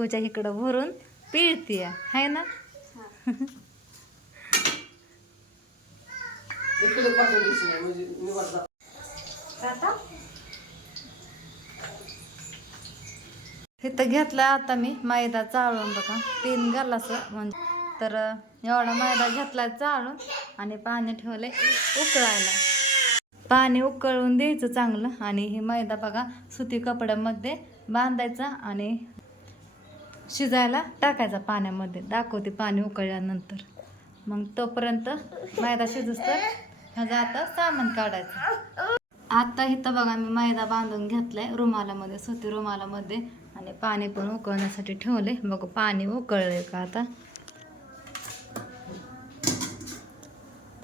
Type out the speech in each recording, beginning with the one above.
पूजा इकडं भरून पिळतीय हाय ना? म्हणजे इथं घेतला आता मी मैदा चाळून बघा तीन गलास म्हणजे. तर एवढा मैदा घेतला चाळून आणि पाणी ठेवलंय उकळायला. पाणी उकळून द्यायचं चांगलं आणि हे मैदा बघा सुती कपड्यामध्ये बांधायचा आणि शिजायला टाकायचा पाण्यामध्ये. दाखवते पाणी उकळल्यानंतर. मग तोपर्यंत मैदा शिजूस तर ह्याचं आता सामान काढायचं. आता इथं बघा मी मैदा बांधून घेतलाय रुमालामध्ये सुती रुमालामध्ये. आणि पाणी पण उकळण्यासाठी ठेवले बघू पाणी उकळले का आता.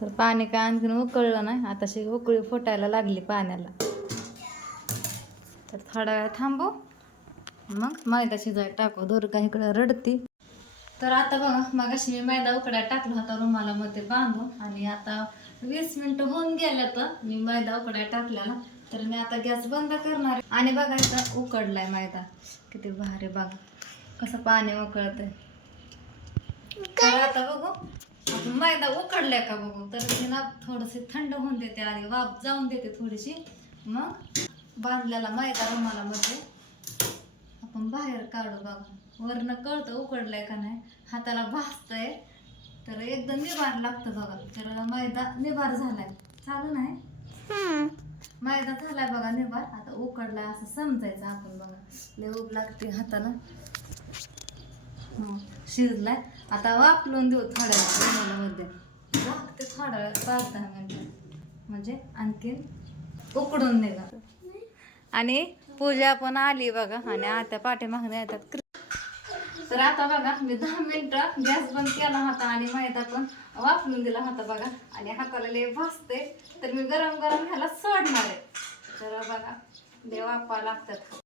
तर पाणी काय आणखीन उकळलं नाही. आताशी उकळी फुटायला लागली पाण्याला. तर थोडा वेळ थांबू. मग मैदा शिजायला टाकू. दुर्गा इकडं रडती. तर आता बघा मग अशी मी मैदा उकडायला टाकला होता रुमालामध्ये बांधून आणि आता वीस मिनिटं होऊन गेल्या तर मी मैदा उकड्या टाकलेला तर मी आता गॅस बंद करणार आणि बघा आता उकडलाय मैदा. किती भारी बघा कसं पाणी उकळतंय. तर आता बघू आपण मैदा उकडलाय का बघू. तर मी ना थोडंसे थंड होऊन देते आणि वाफ जाऊन देते थोडीशी. मग बांधलेला मैदा रुमालामध्ये आपण बाहेर काढू बघा. वरनं कळतं उकडलंय का नाही. हाताला भासतंय. तर एकदम निभार लागतं बघा. तर मैदा निभार झालाय. चालू नाही? मैदा झालाय बघा निभार आता उकडलाय असं समजायचं आपण बघा. लय ऊब लागते हाताला शिजलाय. आता वापरून देऊ थोड्या वेळामध्ये. लागते थोडा वेळ पाच दहा मिनटं. म्हणजे आणखीन उकडून निघा. आणि पूजा पण आली बघा आणि आता पाठीमागणे येतात. तर आता बघा मी दहा मिनिटं गॅस बंद केला होता आणि मैदा पण वापरून दिला होता बघा. आणि हाताला लय भासते तर मी गरम गरम ह्याला सोडणार आहे तर बघा लय वापा लागतात.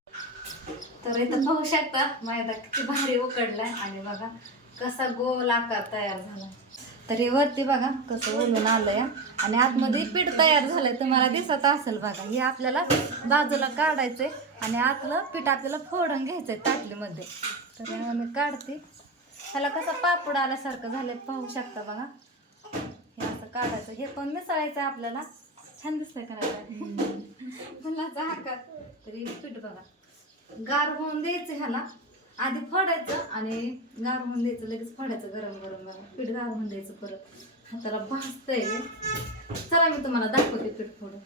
तर इथं बघू शकता मैदा किती भारी उकडलाय. आणि बघा कसा गोल आकार तयार झाला. तरी वरती बघा कसं ओलून आलंय. आणि आतमध्ये पीठ तयार झालंय. तुम्हाला दिसत असेल बघा हे आपल्याला बाजूला काढायचंय आणि आतलं पीठ आपल्याला फोडून घ्यायचंय ताटलीमध्ये. तर मी काढते. ह्याला कसं पापड आल्यासारखं झालंय पाहू शकता बघा. हे असं काढायचं. हे पण मिसळायचं आपल्याला. छान दिसतंय करायला मुलाचा आकार. तरी पीठ बघा. गार होऊन द्यायचं ह्याला. आधी फोडायचं आणि गार द्यायचं लगेच फोडायचं गरम गरम गरम. पीठ गार द्यायचं परत. हाताला भाजतंय. चला मी तुम्हाला दाखवते पीठ फोडून.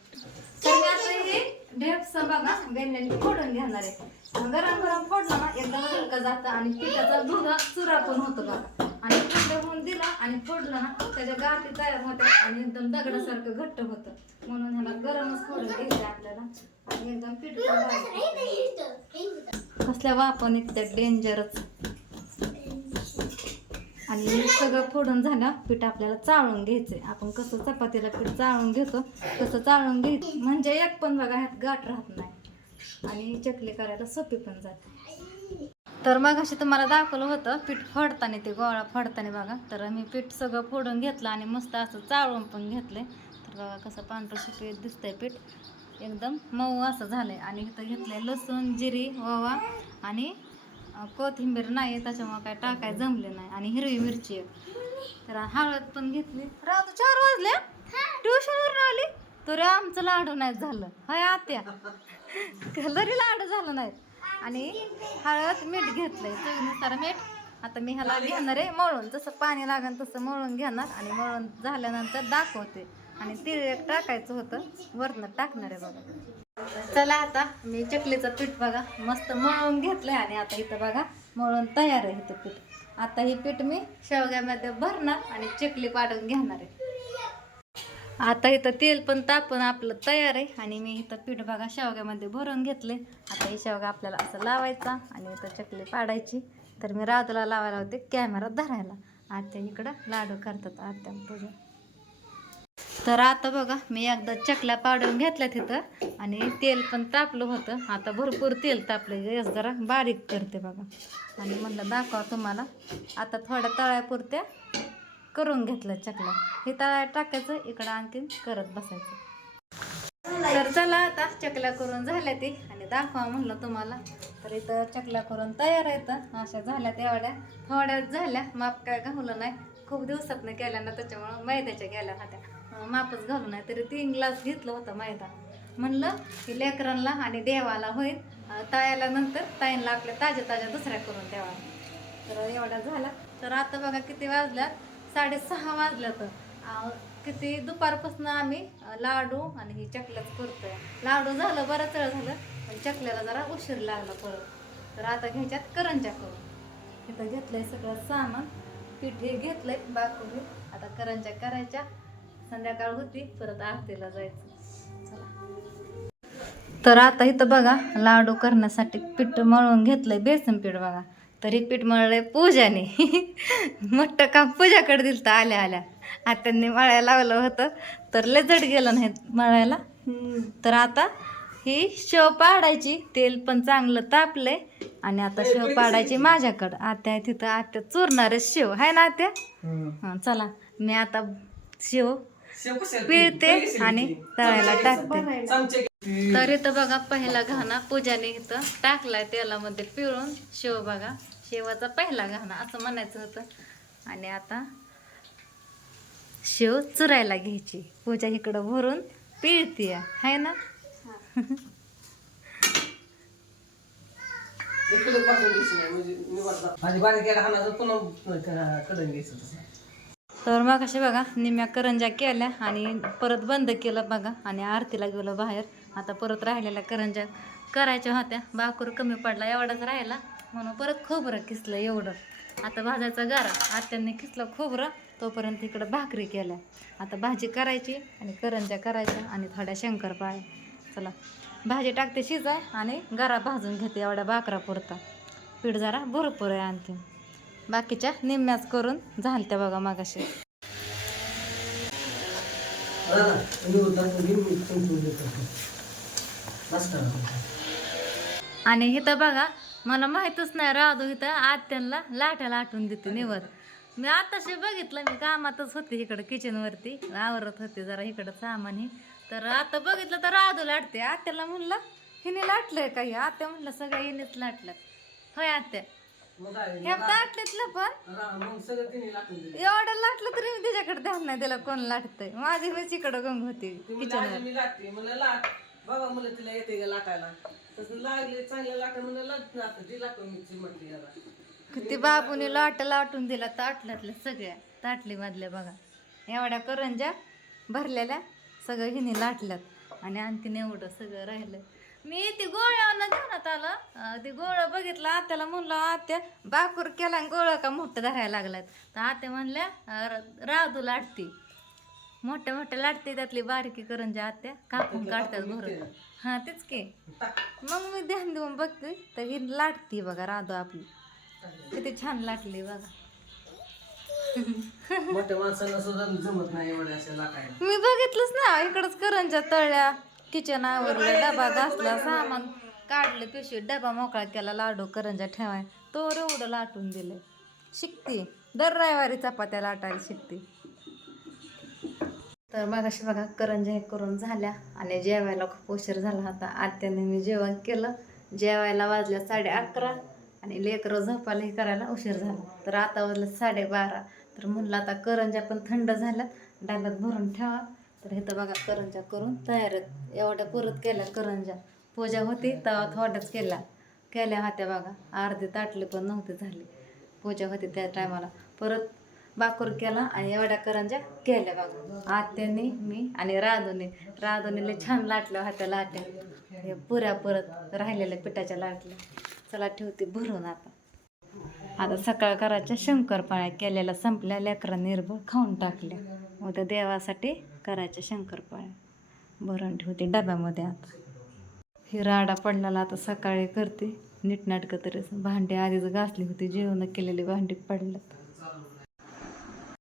तर मी आता हे ढेपस बघा वेल्ल्याने फोडून घेणार आहे. गरम गरम फोडलं ना एकदम हलका जातं आणि पिठाचा दुधा चुरा पण होतो बघा. आणि थंड होऊन दिला आणि फोडलं ना त्याच्या गाठी तयार होत्या आणि एकदम दगडासारखं घट्ट होतं. म्हणून ह्याला गरमच फोडून घ्यायचं आपल्याला. आणि एकदम पीठ पण कसल्या वापा त्या डेंजरच. आणि सगळं फोडून झालं पीठ आपल्याला चाळून घ्यायचंय. आपण कसं चपातीला पीठ चाळून घेतो तसं चाळून घ्यायचं. म्हणजे एक पण बघा ह्यात गाठ राहत नाही. आणि चकली करायला सोपी पण जाते. तर मग अशी तुम्हाला दाखवलं होतं पीठ फोडताना ते गोळा फडताना बघा. तर मी पीठ सगळं फोडून घेतलं आणि मस्त असं चाळून पण घेतलंय. तर बघा कसं पांढरं शिपीत दिसतंय पीठ. एकदम मऊ असं झालंय. आणि इथं घेतलंय लसूण जिरी ओवा आणि कोथिंबीर नाही त्याच्यामुळे काय टाकाय जमले नाही. आणि हिरवी मिरची आहे तर हळद पण घेतली. राहतो चार वाजले? ट्युशनवरून आली? तरी आमचं लाडू नाही झालं. हय आत्या. कलरी लाडू झालं नाही आणि हळद मीठ घेतलंय. चवीनुसार मीठ. आता मी ह्याला घेणार आहे मळून. जसं पाणी लागेल तसं मळून घेणार. आणि मळून झाल्यानंतर दाखवते. आणि तीळ एक टाकायचं होतं. वरनं टाकणार आहे बघा. चला आता मी चकलीचं पीठ बघा. मस्त मळून घेतलंय. आणि आता इथं बघा मळून तयार आहे इथं पीठ. आता हे पीठ मी शेवग्यामध्ये भरणार आणि चकली पाडून घेणार आहे. आता इथं तेल पण तापण आपलं तयार आहे. आणि मी इथं पीठ बघा शेवग्यामध्ये भरून घेतले आता ही शेवगा आपल्याला असं लावायचा आणि इथं चकली पाडायची. तर मी रातला लावायला होते कॅमेरा धरायला. आत्या इकडं लाडू करतात आत्या पूजा. तर आता बघा मी एकदा चकल्या पाडून घेतल्या तिथं आणि तेल पण तापलं होतं. आता भरपूर तेल तापलं गॅस जरा बारीक करते बघा. आणि म्हणलं दाखवा तुम्हाला. आता थोड्या तळ्यापुरत्या करून घेतलं चकल्या. हे तळ्यात टाकायचं इकडं आणखीन करत बसायचं. तर चला आता चकल्या करून झाल्या ते आणि दाखवा म्हणलं तुम्हाला. तर इथं चकल्या करून तयार आहेत. अशा झाल्या तेवढ्या थोड्या झाल्या माप काय घावलं नाही. खूप दिवसात नाही केल्या ना त्याच्यामुळं मैद्याच्या गेल्या होत्या. मापच घालू नाही. तरी तीन ग्लास घेतलं होतं मैदा. म्हणलं की लेकरांना आणि देवाला होईल. अं, तायाला नंतर ताईंना आपल्या ताज्या ताज्या दुसऱ्या करून द्यावा तर एवढा झाला तर आता बघा किती वाजल्यात. साडेसहा वाजलं तर. किती दुपारपासून आम्ही लाडू आणि ही चकल्याच करतोय. लाडू झालं बराच वेळ झालं पण चकल्याला जरा उशीर लागला परत तर आता घ्यायच्यात करंजा करून. इथं घेतलंय सगळं सामान पिठे घेतलंय बाकून आता करंजा करायच्या. संध्याकाळ होती परत आरतीला जायचं. चला. तर आता इथं बघा लाडू करण्यासाठी पीठ मळून घेतलंय बेसन पीठ बघा. तरी पीठ मळलंय पूजाने. मोठं काम पूजाकडे दिलं तर आल्या आल्या. आत्यांनी मळायला लावलं होतं तर लय जड गेलं नाही मळायला. तर आता ही शेव पाडायची तेल पण चांगलं तापलंय आणि आता शेव पाडायची माझ्याकडं. आत्या तिथं आत्या चुरणारे शेव. आहे ना आत्या? हां चला मी आता शेव पिळते? आणि तळायला टाकते. तर इथं बघा पहिला घाणा पूजाने इथं टाकलाय तेलामध्ये पिळून. शेव बघा. शेवाचा पहिला घाणा असं म्हणायचं होतं. आणि आता शेव चुरायला घ्यायची. पूजा इकडं भरून पिळती आहे ना? तर मग कसे बघा निम्या करंजा केल्या आणि परत बंद केलं बघा. आणि आरतीला गेलो बाहेर. आता परत राहिलेल्या करंजा करायच्या होत्या. बाकूर कमी पडला एवढाच राहिला. म्हणून परत खोबरं किसलं एवढं. आता भाजायचा गारा. आत्यांनी किसलं खोबरं तोपर्यंत इकडं भाकरी केल्या. आता भाजी करायची आणि करंज्या करायच्या आणि थोड्या शंकरपाळ्या. चला भाजी टाकते शिजाय आणि गारा भाजून घेते एवढ्या भाकरा पुरता पीठ जरा भरपूर आहे आणखी. बाकीच्या निम्म्याच करून झालत्या बघा मागाशी. आणि इथं बघा मला माहीतच नाही राधू इथं आत्यांना लाट्या लाटून देते निवत मी आताशी बघितलं मी कामातच होते इकडं किचनवरती आवरत होते जरा इकडं सामान हे. तर आता बघितलं तर राधू लाटते. आत्याला म्हणलं हिने लाटलंय काही आत्या म्हणलं सगळ्या हिनेच लाटलं होय आत्या? हे लाटलेतलं पण? एवढं लाटलं तरी मी तिच्याकडे ध्यान नाही त्याला कोण लाटतंय. माझी मीच इकडं गंग होती किचन बाबा मुलं तिला येते लाटायला? तसं लागले चांगलं लाटा ती लाटून मी म्हटली किती बाबूने लाट लाटून दिला ताटल्यातल्या सगळ्या ताटली मधल्या बघा. एवढ्या करंजा भरलेल्या सगळं हिने लाटल्यात. आणि आणखीन एवढं सगळं राहिलं मी ती गोळ्यावरनं ध्यानात आलं ती गोळं बघितलं आत्याला म्हणलं आत्या बाकूर केला आणि गोळं का मोठं धरायला लागलात तर आत्या म्हणल्या र- राधू लाटती. मोठ्या मोठ्या लाटते त्यातली बारकी करंजा आत्या कापून काढतात भरून. हां तेच की. मग मी ध्यान देऊन बघते तर ही लाटती बघा राधू आपली. किती छान लाटली बघा. मोठ्या माणसांना सुद्धा जमत नाही एवढ्या अशा लाटायला. मी बघितलंच ना इकडंच करंजा तळल्या किचन आवरलं डबा घासला सामान काढलं पिशवीत डबा मोकळा केला लाडू करंजा ठेवाय. तो एवढं लाटून दिले शिकते. दर रविवारी चपात्या लाटायला शिकते. तर मग अशी बघा करंजा हे करून झाल्या आणि जेवायला खूप उशीर झाला होता. आत्याने मी जेवण केलं. जेवायला वाजल्या साडे अकरा आणि लेकरं झोपायला हे करायला उशीर झाला. तर आता वाजलं साडेबारा तर म्हणलं आता करंज्या पण थंड झाल्यात. डाल्यात भरून ठेवा. तर इथं बघा करंजा करून तयार आहेत. एवढ्या परत केल्या करंजा पूजा होती तेव्हा थोड्याच केल्या. केल्या होत्या बघा. अर्धे ताटले पण नव्हती झाले. पूजा होती त्या टायमाला परत बाकूर केला आणि एवढ्या करंजा केल्या बघा. आत्याने मी आणि राधूने. राधूने लय छान लाटल्या होत्या लाट्या. हे पुऱ्या परत राहिलेल्या पिठाच्या लाटल्या. चला ठेवते भरून आता. आता सकाळ करायच्या शंकरपाळ्या केलेल्या संपल्या लेकरा निर्भर खाऊन टाकल्या. उद्या देवासाठी करायच्या शंकरपाळ्या. भरून ठेवते डब्यामध्ये आता. ही राडा पडलेला आता सकाळी करते. नीटनाटकं तरी भांडी आधीच घासली होती जेवण केलेली भांडी पडलं